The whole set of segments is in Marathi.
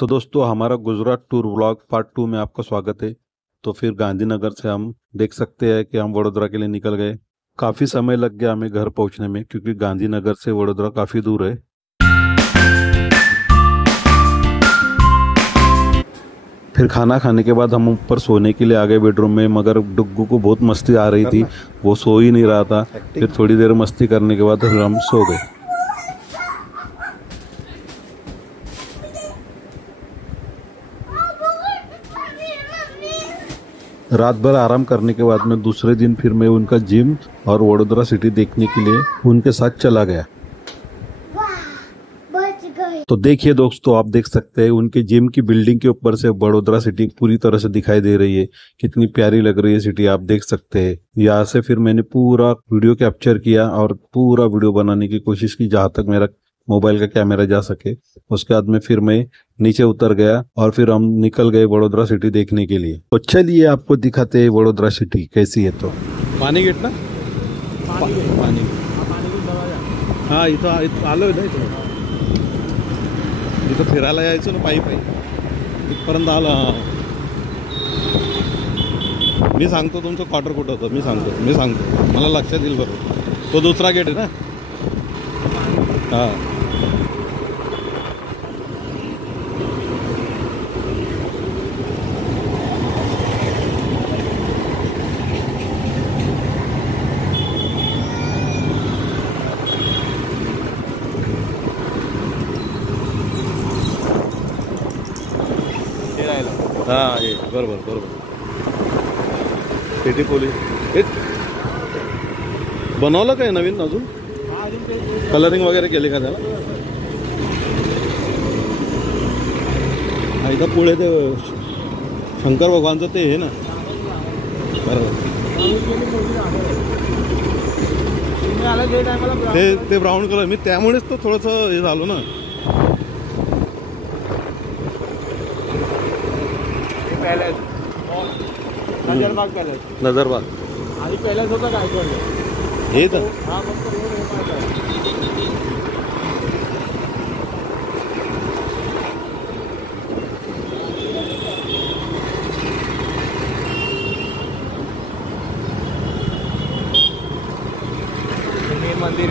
तो दोस्तों हमारा गुजरात टूर व्लॉग पार्ट 2 में आपका स्वागत है। तो फिर गांधीनगर से हम देख सकते हैं कि हम वडोदरा के लिए निकल गए। काफ़ी समय लग गया हमें घर पहुंचने में, क्योंकि गांधीनगर से वडोदरा काफ़ी दूर है। फिर खाना खाने के बाद हम ऊपर सोने के लिए आ गए बेडरूम में, मगर डुग्गू को बहुत मस्ती आ रही थी, वो सो ही नहीं रहा था। फिर थोड़ी देर मस्ती करने के बाद फिर हम सो गए। रात भर आराम करने के बाद में दूसरे दिन फिर मैं उनका जिम और वडोदरा सिटी देखने के लिए उनके साथ चला गया। तो देखिए दोस्तों, आप देख सकते हैं उनके जिम की बिल्डिंग के ऊपर से वडोदरा सिटी पूरी तरह से दिखाई दे रही है। कितनी प्यारी लग रही है सिटी, आप देख सकते हैं। यहाँ से फिर मैंने पूरा वीडियो कैप्चर किया और पूरा वीडियो बनाने की कोशिश की जहाँ तक मेरा मोबाइल का कैमरा जा सके। उसके बाद में फिर मैं नीचे उतर गया और फिर हम निकल गए वडोदरा सिटी देखने के लिए। तो चलिए आपको दिखाते हैं वडोदरा सिटी कैसी है। तो पानी गेट ना, पानी हाँ इथं आलोय ना, इथं फिरायला यायचो ना पायी इथपर्यंत आलं। मी सांगतो तुमचं क्वार्टर कुठं होतं, मी सांगतो मला लक्षात येईल बरोबर। तो दुसरा गेट आहे ना, हाँ हाँ ये बरोबर सिटी पोलीस हे बनवलं काय नवीन अजून, कलरिंग वगैरे केले का त्याला? इथं पुढे ते शंकर भगवानचं ते हे ना, बरोबर ते ब्राऊन कलर, मी त्यामुळेच तो थोडंसं हे झालो ना। नजरबाग आधी पहिल्याच होता काय हे तर हा फक्त रोड हे माहिती आहे मंदिर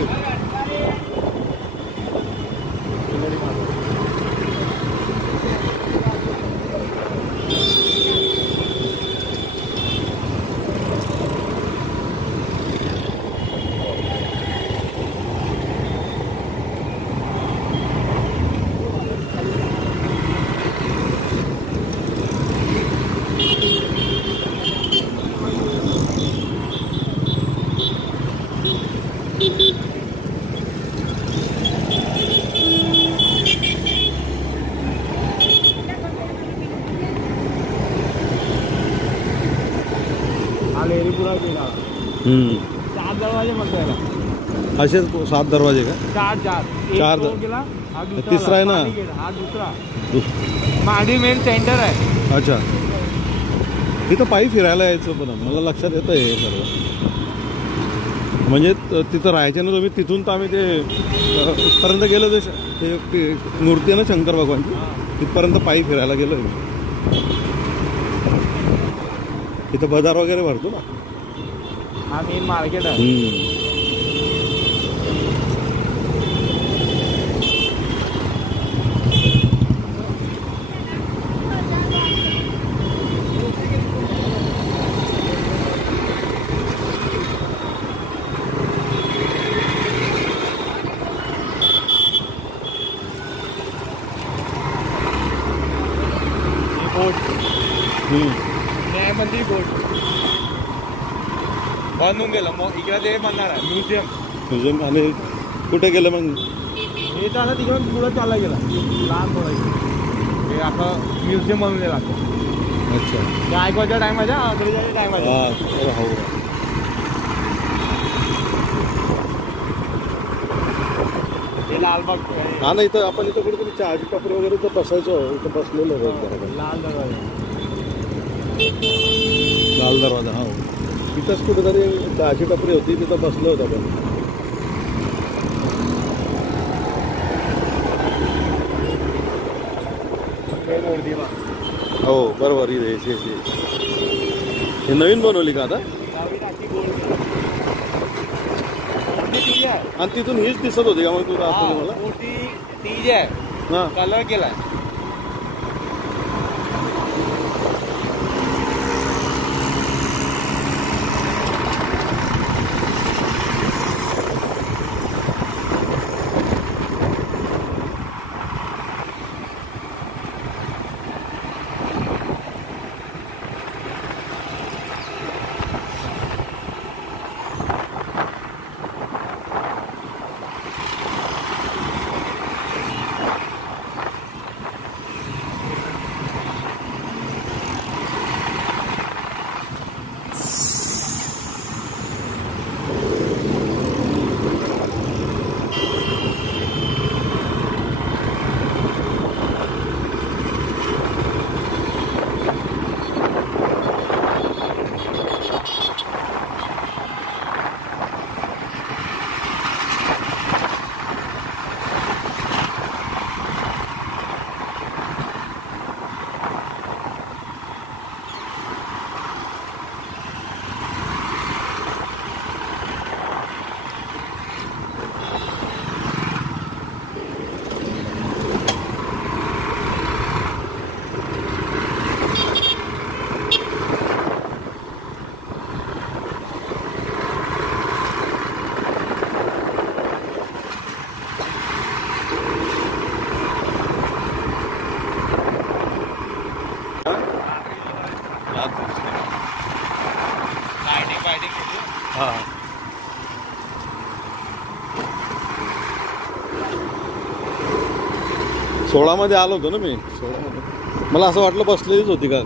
लेरीपुरा गेला। 4 दरवाजे म्हणतो याला, असेच 7 दरवाजे का? 4 गेला, हा तिसरा आहे ना, हा दुसरा माडी मेन सेंटर आहे। अच्छा, तिथं पायी फिरायला यायचं, पण मला लक्षात येतं हे सर्व। म्हणजे तिथं राहायचं ना तुम्ही, तिथून तर आम्ही ते तिथपर्यंत गेलो, ते मूर्ती आहे ना शंकर भगवानची, तिथपर्यंत पायी फिरायला गेलो। इथं बाजार वगैरे भरतो ना, हा मेन मार्केट आहे। न्याय मंदिर बोर्ड बंद होऊन गेलं, मग इकडे ते बनणार आहे म्युझियम। आणि कुठे गेलं मग? हे तर आता तिकडून पुढं चालला गेला, लहान थोडं हे आता म्युझियम बनवून गेला। अच्छा, ते ऐकवायच्या टायमाच्या अकरीच्या टायमाच्या हो हे लालबाग हा ना, इथं आपण इथं कुठेतरी चहाची टपरी वगैरे तर बसायचो, इथं बसलेलो लाल दरवाजा, लाल दरवाजा, हा तिथंच कुठेतरी चहाची टपरी होती, तिथं बसलो होतो आपण। हो बरोबर इथे हे नवीन बनवली का आता आणि तिथून हीच दिसत होती का मग तू दाखवली मला मोठी तीज आहे हा कलर केलाय हा 16 मध्ये आलो होतो ना मी 16 मध्ये मला असं वाटलं बसलेलीच होती का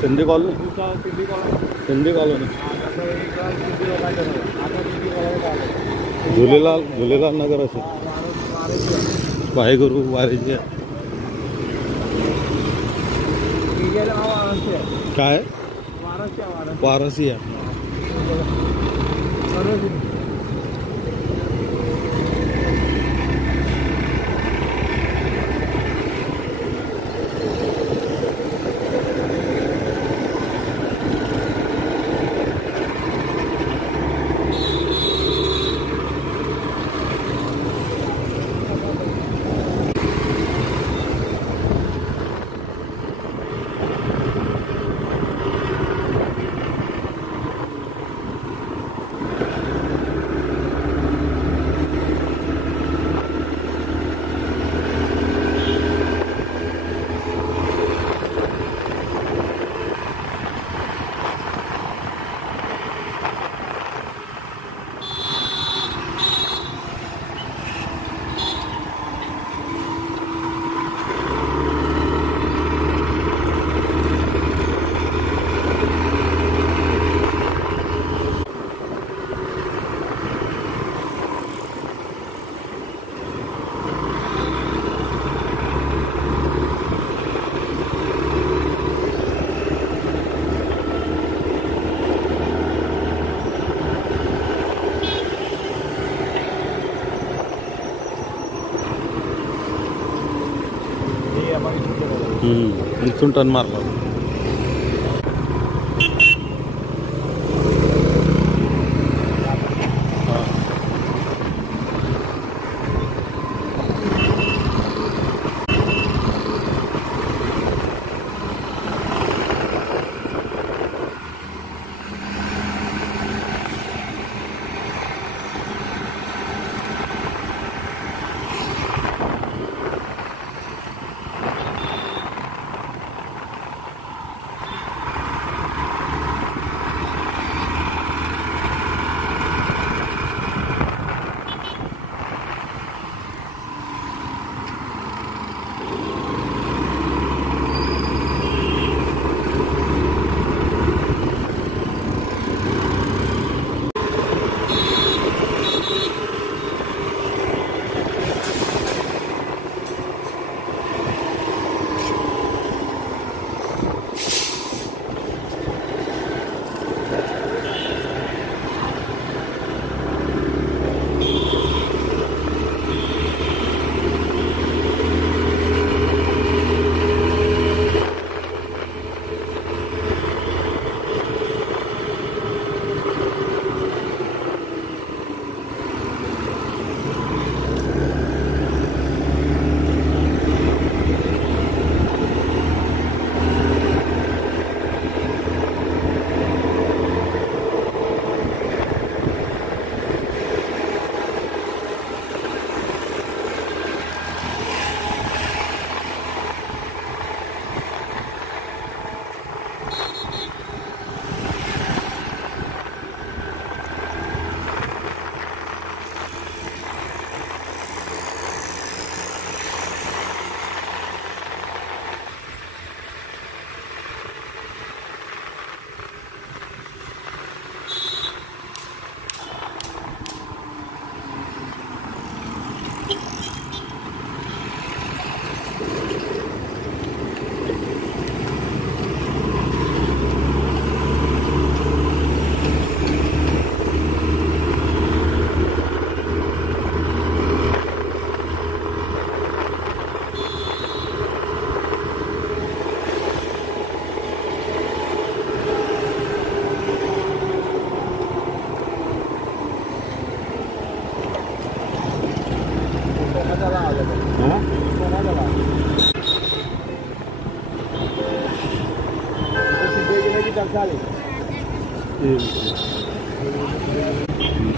सिंधी कॉलनी झुलेलाल नगर असे वाहेगुरु वारेजी काय वारसी आहे इथून टर्न मारला.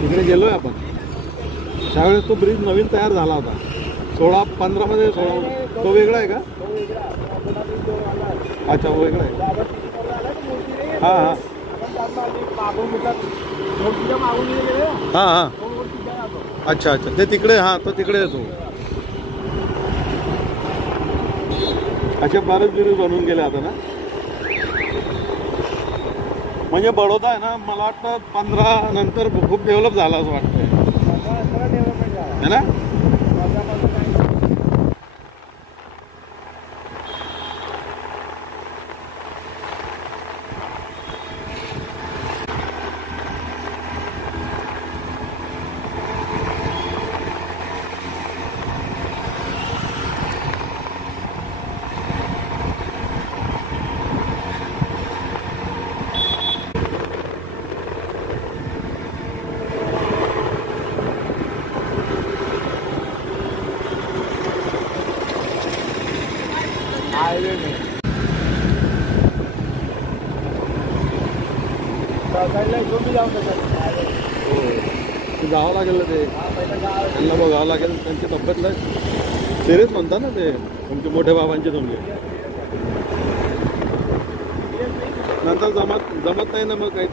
तिकडे गेलोय आपण. त्यावेळेस तो ब्रिज नवीन तयार झाला होता 16-15 मध्ये. 16 तो वेगळा आहे का? अच्छा वेगळा आहे. हां हां हां हां अच्छा अच्छा ते तिकडे. हां तो तिकडे येतो. असे बरेच ब्रिज बनवून गेले आता ना. म्हणजे बडोदा आहे ना, मला वाटतं 15 नंतर खूप डेव्हलप झाला असं वाटतंय है ना. जावं लागेल ते. त्यांना बघावं लागेल. त्यांची तब्येतला सिरियस म्हणता ना ते तुमचे मोठे बाबांचे. तुमचे नंतर जमत नाही ना मग काहीच.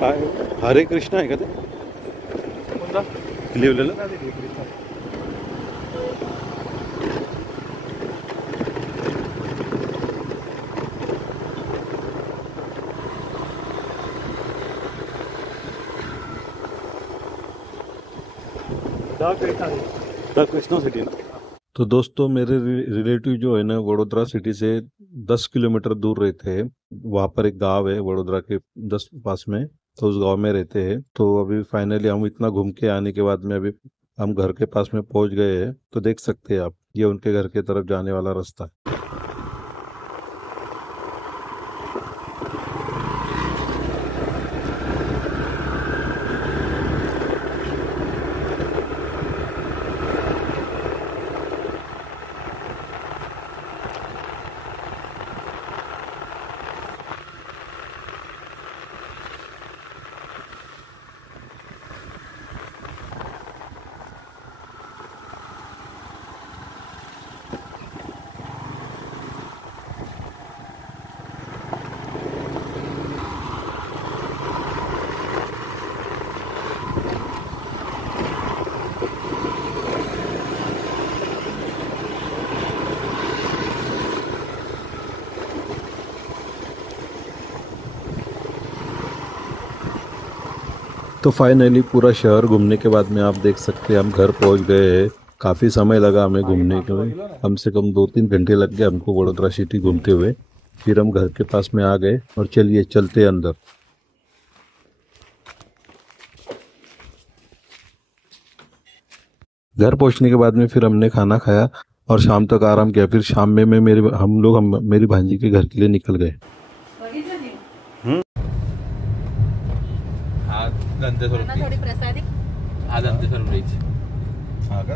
काय हरे कृष्ण आहे का ते कोणता लिहिलेलं? द कृष्णा सिटी ना। तो दोस्तों मेरे रिलेटिव जो है ना वडोदरा सिटी से 10 किलोमीटर दूर रहते हैं। वहाँ पर एक गांव है वडोदरा के 10 पास में, तो उस गांव में रहते हैं। तो अभी फाइनली हम इतना घूम के आने के बाद में अभी हम घर के पास में पहुंच गए हैं। तो देख सकते हैं आप, ये उनके घर के तरफ जाने वाला रास्ता है। तो फाइनली पूरा शहर घूमने के बाद में आप देख सकते हैं हम घर पहुंच गए हैं। काफ़ी समय लगा हमें घूमने के लिए, कम से कम 2-3 घंटे लग गए हमको वडोदरा सिटी घूमते हुए। फिर हम घर के पास में आ गए और चलिए चलते अंदर। घर पहुंचने के बाद में फिर हमने खाना खाया और शाम तक आराम किया। फिर शाम में मेरी भांजी के घर के लिए निकल गए। थोडी प्रसादी हा दंतेश्वर ब्रिज हाँ का?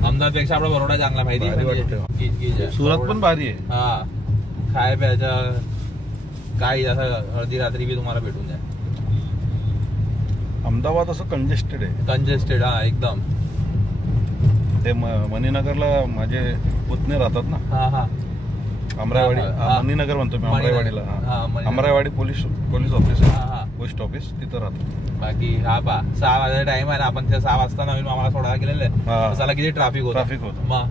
अहमदाबादपेक्षा आपला बरोडा चांगला माहिती भारी वाटतं. सुरत पण भारी आहे. हा खाय प्यायचं काही असं अर्धी रात्री बी तुम्हाला भेटून जाईल. अहमदाबाद असं कंजेस्टेड आहे. कंजेस्टेड हा एकदम. ते मणीनगरला माझे पुतणे राहतात ना. हा हा अमराईवाडी, मणीनगर म्हणतो मी अमराईवाडीला. अमराईवाडी पोलीस ऑफिस आहे, पोस्ट ऑफिस तिथं राहतो. बाकी हा 6 वाजता टाइम आहे ना, आपण त्या 6 वाजता नवीन आम्हाला सोडायला गेलेले. त्याला किती ट्रॅफिक होतं.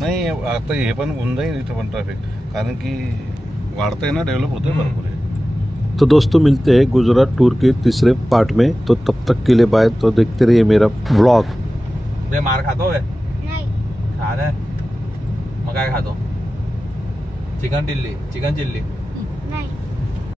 नाही आता हे पण होऊन जाईल इथं पण ट्रॅफिक, कारण की वाढतंय ना, डेव्हलप होतंय भरपूर है। तो दोस्तों मिलते हैं गुजरात टूर के तीसरे पार्ट में। तो तब तक के लिए बाय। तो देखते रहिए मेरा व्लॉग। मार खातो है? नाही खा रहे मग काय खातो? चिकन चिल्ली नाही